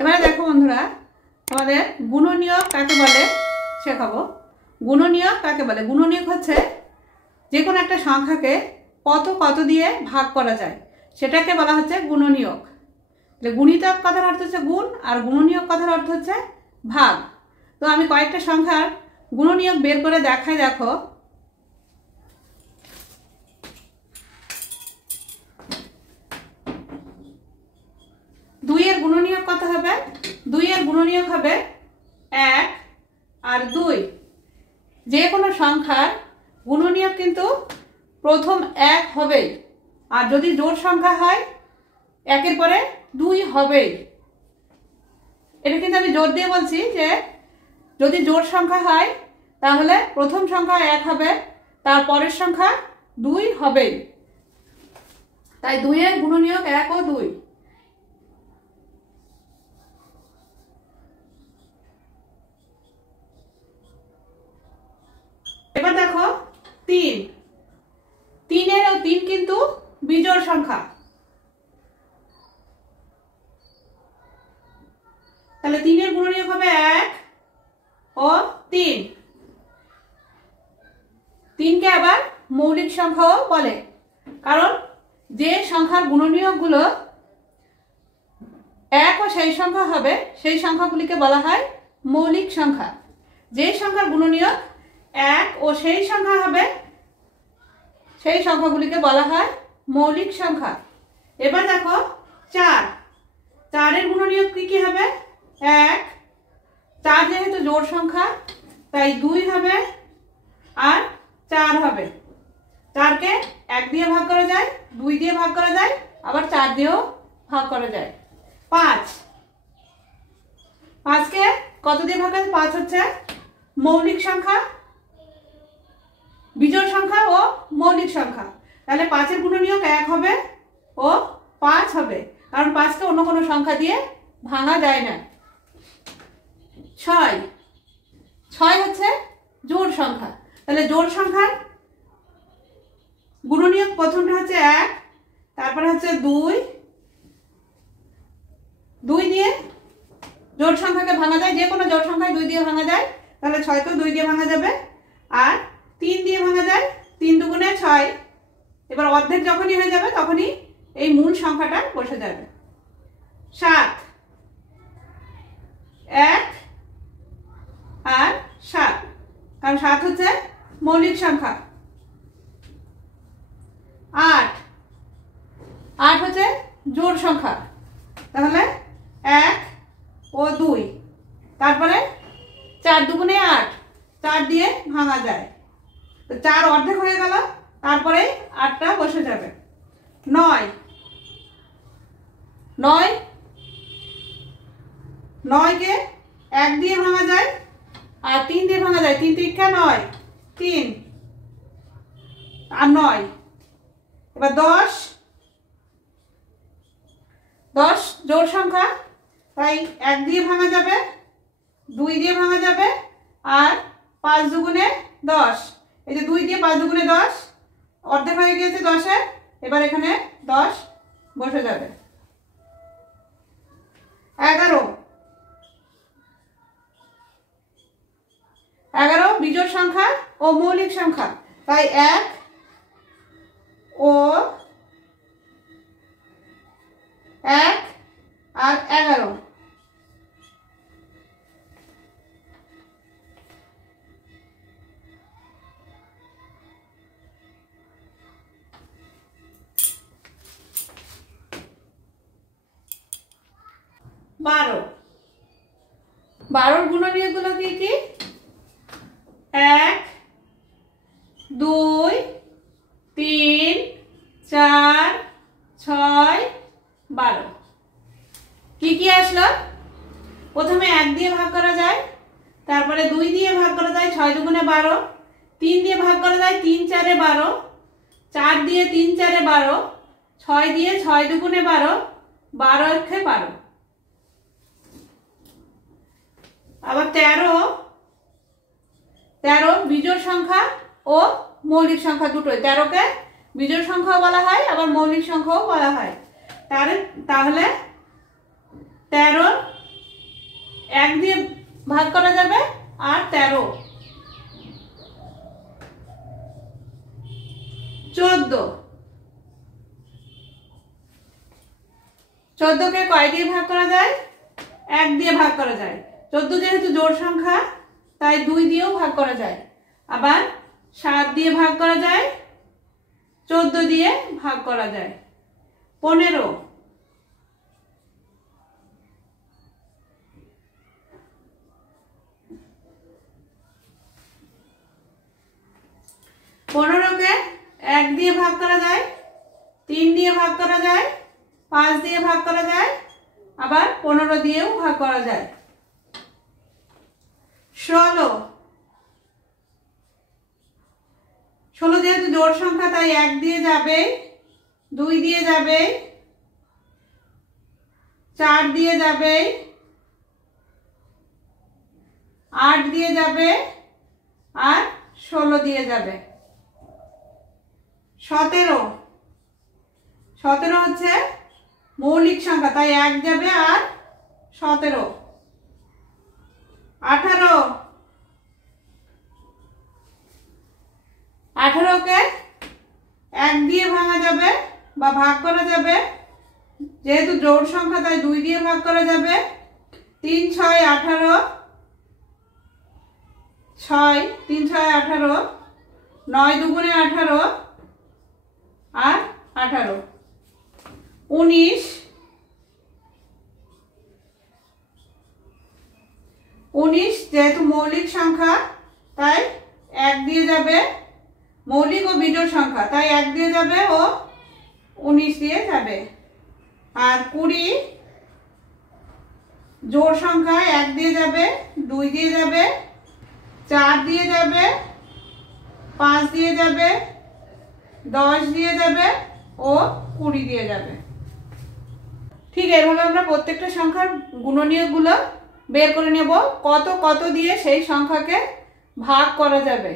এবারে দেখো বন্ধুরা, আমাদের গুণনীয়ক কাকে বলে শেখাবো। গুণনীয়ক কাকে বলে? গুণনীয়ক হচ্ছে যে কোনো একটা সংখ্যাকে কত দিয়ে ভাগ করা যায়, সেটাকে বলা হচ্ছে গুণনীয়ক। গুণিতক কথার অর্থ হচ্ছে গুণ, আর গুণনীয়ক কথার অর্থ হচ্ছে ভাগ। তো আমি কয়েকটা সংখ্যার গুণনীয়ক বের করে দেখাই। দেখো, দুইয়ের গুণনীয়ক কত হবে? দুইয়ের গুণনীয়ক হবে 1 আর 2। যে কোনো সংখ্যার গুণনীয়ক কিন্তু প্রথম 1 হবেই, আর যদি জোড় সংখ্যা হয় 1-এর পরে 2 হবেই। এটা কিন্তু আমি জোর দিয়ে বলছি যে যদি জোড় সংখ্যা হয় তাহলে প্রথম সংখ্যা 1 হবে, তার পরের সংখ্যা 2 হবেই। তাই 2-এর গুণনীয়ক 1 ও 2। এবার দেখো 3। 3-এর ও 3 কিন্তু বিজোড় সংখ্যা। তাহলে 3-এর গুণনীয়ক হবে 1 ও 3। 3-কে আবার মৌলিক সংখ্যাও বলে, কারণ যে সংখ্যার গুণনীয়কগুলো 1 ও সেই সংখ্যা হবে সেই সংখ্যাগুলিকে বলা হয় মৌলিক সংখ্যা। যে সংখ্যার গুণনীয়ক 1 ও সেই সংখ্যা হবে সেই সংখ্যাগুলিকে বলা হয় মৌলিক সংখ্যা। এবার দেখো 4। 4-এর গুণনীয়ক কি হবে? 1। 4 যেহেতু জোড় সংখ্যা তাই 2 হবে আর 4 হবে। 4-কে 1 দিয়ে ভাগ করা যায়, 2 দিয়ে ভাগ করা যায়, আবার 4 দিয়েও ভাগ করা যায়। 5। 5-কে কত দিয়ে ভাগ করা? 5 হচ্ছে মৌলিক সংখ্যা, বিজোড় সংখ্যা ও মৌলিক সংখ্যা। তাহলে 5-এর গুণনীয়ক 1 হবে ও 5 হবে, কারণ 5-কে অন্য কোনো সংখ্যা দিয়ে ভাঙা যায় না। 6। 6 হচ্ছে জোড় সংখ্যা। তাহলে জোড় সংখ্যার গুণনীয়ক প্রথমটা হচ্ছে 1, তারপরে হচ্ছে 2। 2 দিয়ে জোড় সংখ্যাকে ভাঙা যায়, যে কোনো জোড় সংখ্যায় 2 দিয়ে ভাঙা যায়। তাহলে 6-কেও 2 দিয়ে ভাঙা যাবে, আর 3 দিয়ে ভাঙা যায়। 3 দুগুণে 6। এবার অর্ধেক যখনই হয়ে যাবে তখনই এই মূল সংখ্যাটা বসে যাবে। 7। 1 আর 7, কারণ 7 হচ্ছে মৌলিক সংখ্যা। 8। 8 হচ্ছে জোড় সংখ্যা। তাহলে 1 ও 2, তারপরে 4 দুগুণে 8, 4 দিয়ে ভাঙা যায়। তো 4 অর্ধেক হয়ে গেল, তারপরে 8টা বসে যাবে। 9। 9-কে 1 দিয়ে ভাঙা যায় আর 3 দিয়ে ভাঙা যায়। 3 3 9, 3 আর 9। এবার 10। 10 জোড় সংখ্যা, তাই 1 দিয়ে ভাঙা যাবে, 2 দিয়ে ভাঙা যাবে, আর 5 দুগুণে 10। এই যে 2 দিয়ে 5 দুগুণে 10, অর্ধেক হয়ে গিয়েছে 10-এর। এবার এখানে 10 বসে যাবে। 11। 11 বিজোড় সংখ্যা ও মৌলিক সংখ্যা, তাই 1 ও 1 আর 11। 12। 12-র গুণনীয়কগুলো কি কি? 1 2 3 4 6 12। কি কি আসলো? প্রথমে 1 দিয়ে ভাগ করা যায়, তারপরে 2 দিয়ে ভাগ করা যায়, 6 দুগুণে 12। 3 দিয়ে ভাগ করা যায়, 3 4 12। 4 দিয়ে 3 4 12। 6 দিয়ে 6 দুগুণে 12, 12 1 12। আবার 13। 13 বিজোড় সংখ্যা ও মৌলিক সংখ্যা দুটোই। 13-কে বিজোড় সংখ্যাও বলা হয়, আবার মৌলিক সংখ্যাও বলা হয়। তাহলে 13 1 দিয়ে ভাগ করা যাবে আর 13, 14, 14 কে কয় দিয়ে ভাগ করা যায়? 1 দিয়ে ভাগ করা যায়। 14 যেহেতু জোড় সংখ্যা তাই 2 দিয়েও ভাগ করা যায়। আবার 7 দিয়ে ভাগ করা যায়, 14 দিয়ে ভাগ করা যায়। 15, 15 কে 1 দিয়ে ভাগ করা যায়, 3 দিয়ে ভাগ করা যায়, 5 দিয়ে ভাগ করা যায়, আবার 15 দিয়েও ভাগ করা যায়। 16, 16 যেহেতু জোড় সংখ্যা তাই 1 দিয়ে যাবে, 2 দিয়ে যাবে, 4 দিয়ে যাবে, 8 দিয়ে যাবে আর 16 দিয়ে যাবে। 17, 17 হচ্ছে মৌলিক সংখ্যা তাই 1 যাবে আর 17। 18, 18 কে 1 দিয়ে ভাঙা যাবে বা ভাগ করা যাবে, যেহেতু জোড় সংখ্যা তাই 2 দিয়ে ভাগ করা যাবে। 3 6 18, 6 3 6 18, 9 দুগুণে 18 আর 18। 19, 19 যেহেতু মৌলিক সংখ্যা তাই 1 দিয়ে যাবে, মৌলিক ও বিজোড় সংখ্যা তাই 1 দিয়ে যাবে ও 19 দিয়ে যাবে। আর 20 জোড় সংখ্যা 1 দিয়ে যাবে, 2 দিয়ে যাবে, 4 দিয়ে যাবে, 5 দিয়ে যাবে, 10 দিয়ে যাবে ও 20 দিয়ে যাবে। ঠিক এইভাবে আমরা প্রত্যেকটা সংখ্যার গুণনীয়কগুলো বের করে নেব, কত কত দিয়ে সেই সংখ্যাকে ভাগ করা যাবে।